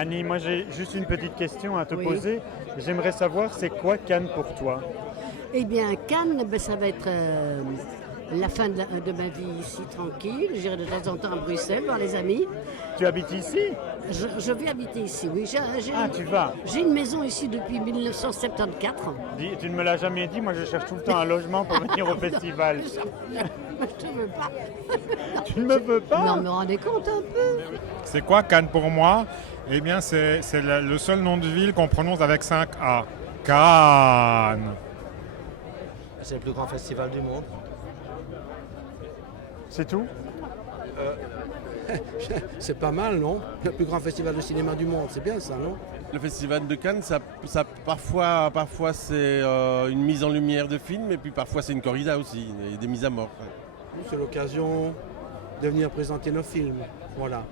Annie, moi j'ai juste une petite question à te Oui. poser. J'aimerais savoir, c'est quoi Cannes pour toi? Eh bien, Cannes, ça va être la fin de ma vie ici, tranquille. J'irai de temps en temps à Bruxelles voir les amis. Tu habites ici? Je vais habiter ici, oui. Ah, tu vas? J'ai une maison ici depuis 1974. Tu ne me l'as jamais dit, moi je cherche tout le temps un logement pour venir au festival. Je ne veux pas. Tu ne me veux pas? Non, mais rendez compte un peu. C'est quoi Cannes pour moi? Eh bien, c'est le seul nom de ville qu'on prononce avec 5 A. Cannes. C'est le plus grand festival du monde. C'est tout? C'est pas mal, non? Le plus grand festival de cinéma du monde, c'est bien ça, non? Le festival de Cannes, parfois c'est une mise en lumière de films, et puis parfois c'est une corrida aussi, il y a des mises à mort. C'est l'occasion de venir présenter nos films, voilà.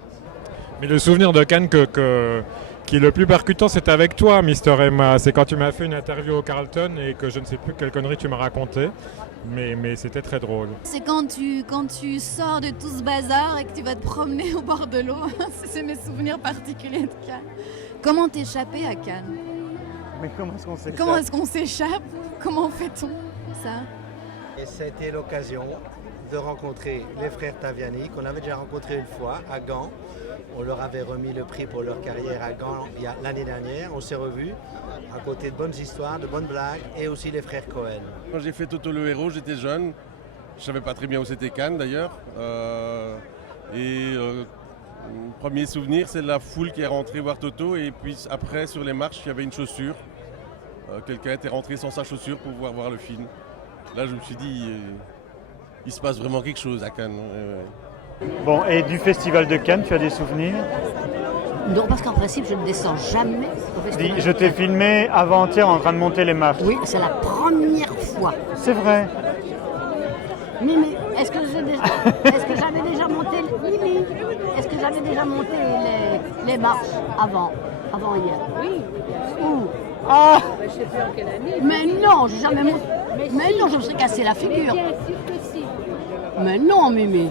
Mais le souvenir de Cannes qui est le plus percutant, c'est avec toi, Mister Emma. C'est quand tu m'as fait une interview au Carlton et que je ne sais plus quelle connerie tu m'as raconté. Mais c'était très drôle. C'est quand tu sors de tout ce bazar et que tu vas te promener au bord de l'eau. C'est mes souvenirs particuliers de Cannes. Comment t'échapper à Cannes? Mais comment est-ce qu'on s'échappe? Comment est-ce qu'on s'échappe? Comment fait-on ça? Et c'était l'occasion de rencontrer les frères Taviani, qu'on avait déjà rencontrés une fois à Gand. On leur avait remis le prix pour leur carrière à Gand l'année dernière. On s'est revus à côté de bonnes histoires, de bonnes blagues et aussi les frères Cohen. Quand j'ai fait Toto le héros, j'étais jeune, je savais pas très bien où c'était Cannes d'ailleurs. Mon premier souvenir, c'est la foule qui est rentrée voir Toto, et puis après sur les marches, il y avait une chaussure. Quelqu'un était rentré sans sa chaussure pour pouvoir voir le film. Là, je me suis dit, il se passe vraiment quelque chose à Cannes. Bon, et du festival de Cannes, tu as des souvenirs? Non, parce qu'en principe, je ne descends jamais au festival. Je t'ai filmé avant-hier en train de monter les marches. Oui, c'est la première fois. C'est vrai. Mimi, est-ce que j'avais déjà monté Mimi, est-ce que j'avais déjà monté les marches avant hier? Oui. Où? Ah! Mais non, j'ai jamais monté. Mais non, je me serais cassé la figure. Mais non, Mimi.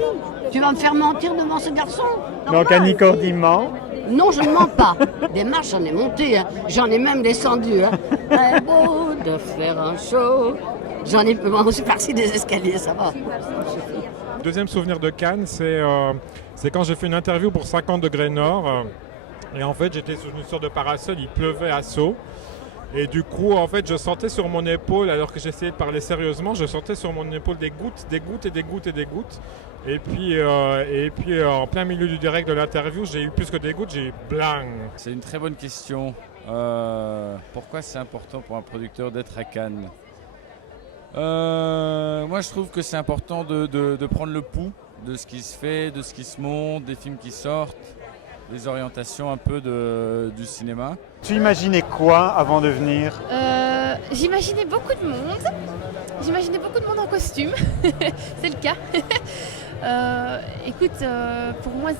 Tu vas me faire mentir devant ce garçon? Donc Annie Cordy ment. Non, je ne mens pas. Des marches, j'en ai monté. Hein. J'en ai même descendu. Hein. Très beau de faire un show. J'en ai aussi parti des escaliers, ça va. Deuxième souvenir de Cannes, c'est quand j'ai fait une interview pour 50 degrés nord. Et en fait, j'étais sous une sorte de parasol, il pleuvait à seau. Et du coup, en fait, je sentais sur mon épaule, alors que j'essayais de parler sérieusement, je sentais sur mon épaule des gouttes et des gouttes et des gouttes. Et puis en plein milieu du direct de l'interview, j'ai eu plus que des gouttes, j'ai eu blang. C'est une très bonne question. Pourquoi c'est important pour un producteur d'être à Cannes? Moi, je trouve que c'est important de prendre le pouls de ce qui se fait, de ce qui se monte, des films qui sortent, des orientations un peu du cinéma. Tu imaginais quoi avant de venir? J'imaginais beaucoup de monde. J'imaginais beaucoup de monde en costume. C'est le cas. Écoute, pour moi,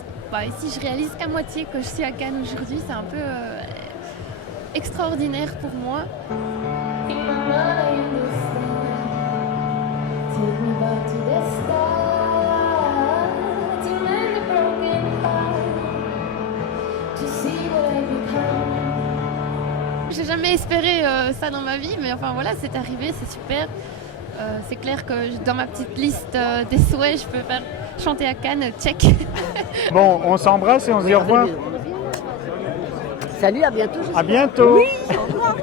ici, je réalise qu'à moitié que je suis à Cannes aujourd'hui. C'est un peu extraordinaire pour moi. J'ai jamais espéré ça dans ma vie, mais enfin voilà, c'est arrivé, c'est super. C'est clair que dans ma petite liste des souhaits, je peux faire chanter à Cannes, check. Bon, on s'embrasse et on se dit au revoir. Salut, à bientôt. À bientôt. Oui, au revoir.